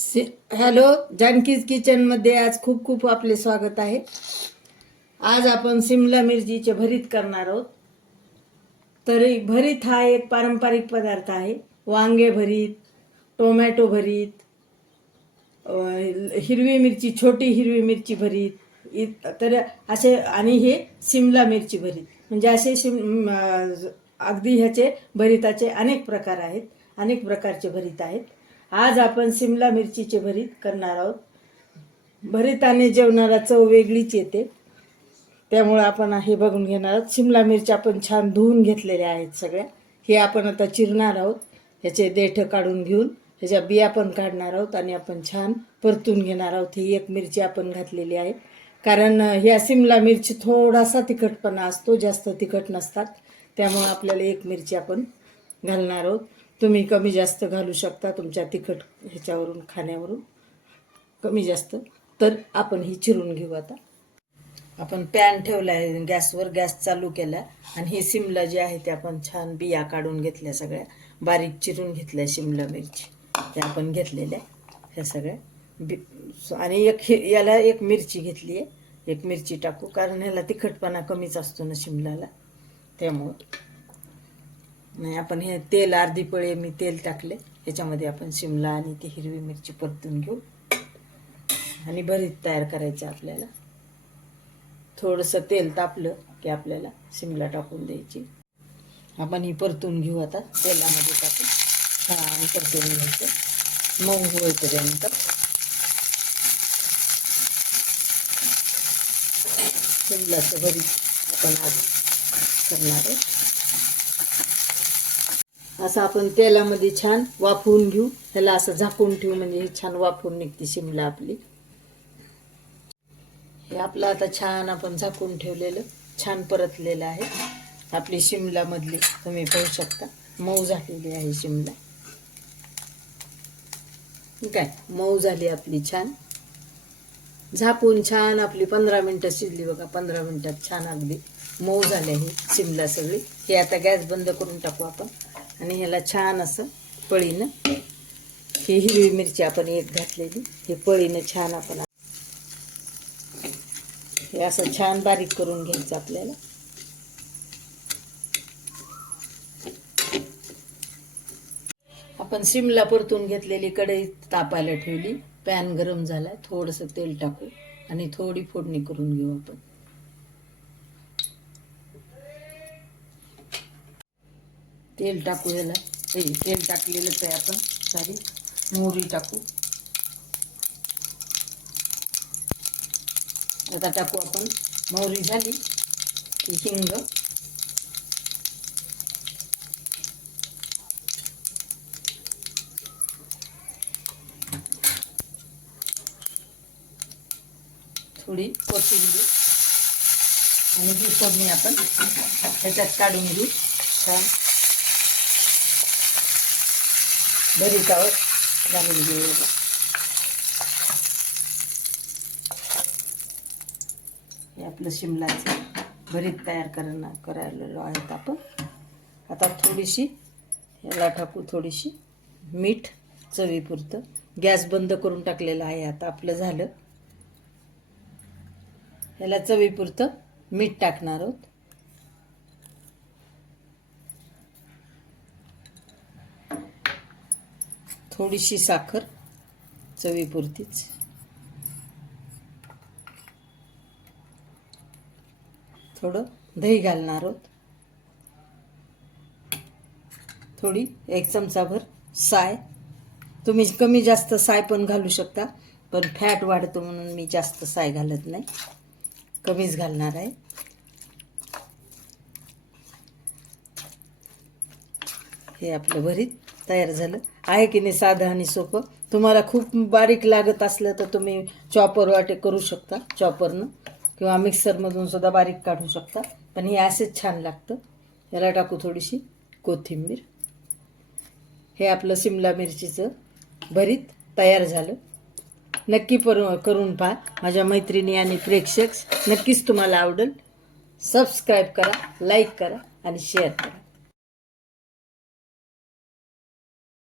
सि hello जानकीज किचनमध्ये आज खूप खूप आपले स्वागत आहे. आज आपण सिमला मिरचीचे भरीत करणार आहोत. तरी भरीत हा एक पारंपरिक पदार्थ आहे. वांगे भरीत टोमॅटो भरीत हिरवी मिरची छोटी हिरवी मिरची भरीत इ- तर असे आणि हे सिमला मिरची भरीत. म्हणजे असे सिम अगदी ह्याचे भरिताचे अनेक प्रकार आहेत. अनेक प्रकारचे भरीत आहेत. आज आपण सिमला मिरचीचे भरीत करणार आहोत. भरिताने जेवणाला चव वेगळीच येते. त्यामुळे आपण हे बघून घेणार आहोत. शिमला मिरच्या आपण छान धुवून घेतलेल्या आहेत सगळ्या. हे आपण आता चिरणार आहोत. ह्याचे देठं काढून घेऊन ह्याच्या बिया पण काढणार आहोत आणि आपण छान परतून घेणार आहोत. ही एक मिरची आपण घातलेली आहे. कारण ह्या सिमला मिरची थोडासा तिखटपणा असतो. जास्त तिखट नसतात. त्यामुळं आपल्याला एक मिरची आपण घालणार आहोत. तुम्ही कमी जास्त घालू शकता तुमच्या तिखट ह्याच्यावरून खाण्यावरून. कमी जास्त. तर आपण ही चिरून घेऊ आता. आपण पॅन ठेवला आहे गॅसवर गॅस चालू केला. आणि हे सिमला जे आहे ते आपण छान बिया काढून घेतल्या सगळ्या. बारीक चिरून घेतल्या शिमला मिरची. त्या आपण घेतलेल्या ह्या सगळ्या. बी आणि एक हे याला एक मिरची घेतली आहे एक मिरची टाकू. कारण ह्याला तिखटपणा कमीच असतो ना शिमलाला. त्यामुळं. नाही आपण हे तेल अर्धी पळे मी तेल टाकले. याच्यामध्ये आपण शिमला आणि ती हिरवी मिरची परतून घेऊ. आणि भरीत तयार करायचं आपल्याला. थोडंसं तेल तापलं की आपल्याला शिमला टाकून द्यायची. आपण ही परतून घेऊ आता. तेलामध्ये टाकून छान परतून घ्यायचं. मऊ होईपर्यंत. शिमलाचं भरीत आपण आज करणार आहे. असं आपण तेलामध्ये छान वाफवून घेऊ. त्याला असं झाकून ठेवू म्हणजे हे छान वाफवून निघते शिमला आपली. हे आपलं आता छान आपण झाकून ठेवलेलं छान परतलेलं आहे. आपली शिमलामधली तुम्ही पाहू शकता. मऊ झालेली आहे शिमला. काय मऊ झाली आपली छान. झापून छान आपली पंधरा मिनटं शिजली बघा. पंधरा मिनटात छान अगदी मऊ झाली आहे शिमला सगळी. हे आता गॅस बंद करून टाकू आपण. आणि ह्याला छान असं पळीनं ही हिरवी मिरची आपण एक घातलेली हे पळीनं छान आपण हे असं छान बारीक करून घ्यायचं आपल्याला. आपण शिमला परतून घेतलेली कढई तापायला ठेवली. पॅन गरम झाला थोडंसं तेल टाकू आणि थोडी फोडणी करून घेऊ आपण. तेल टाकू याला हे तेल टाकलेलंच आहे आपण. सारी मोहरी टाकू. आता टाकू आपण मोहरी झाली. की हिंग. थोडी कोथिंबीर. आणि ही फोडणी आपण ह्याच्यात काढून घेऊ. छान. भरीतावर घालून घेऊ हे आपलं शिमलाचं भरीत तयार करणं करायला आहेत आपण. आता थोडीशी याला टाकू थोडीशी मीठ चवीपुरतं. गॅस बंद करून टाकलेलं आहे आता आपलं झालं. याला चवीपुरतं मीठ टाकणार आहोत. थोडीशी साखर चवीपुरतीच. थोडं दही घालणार आहोत. थोडी एक चमचाभर साय. तुम्ही कमी जास्त साय पण घालू शकता पण फॅट वाढतो म्हणून मी जास्त साय घालत नाही. कमीच घालणार आहे. हे आपलं भरीत. तयार झालं. आहे की नाही साधं आणि सोपं? तुम्हाला खूप बारीक लागत असलं तर तुम्ही चॉपर वाटे करू शकता चॉपरनं किंवा मिक्सरमधून सुद्धा बारीक काढू शकता. पण हे असेच छान लागतं. याला टाकू थोडीशी कोथिंबीर. हे आपलं सिमला मिरचीचं भरीत तयार झालं. नक्की पर करून पहा. माझ्या मैत्रिणी आणि प्रेक्षक नक्कीच तुम्हाला आवडेल. सबस्क्राईब करा लाईक करा आणि शेअर करा.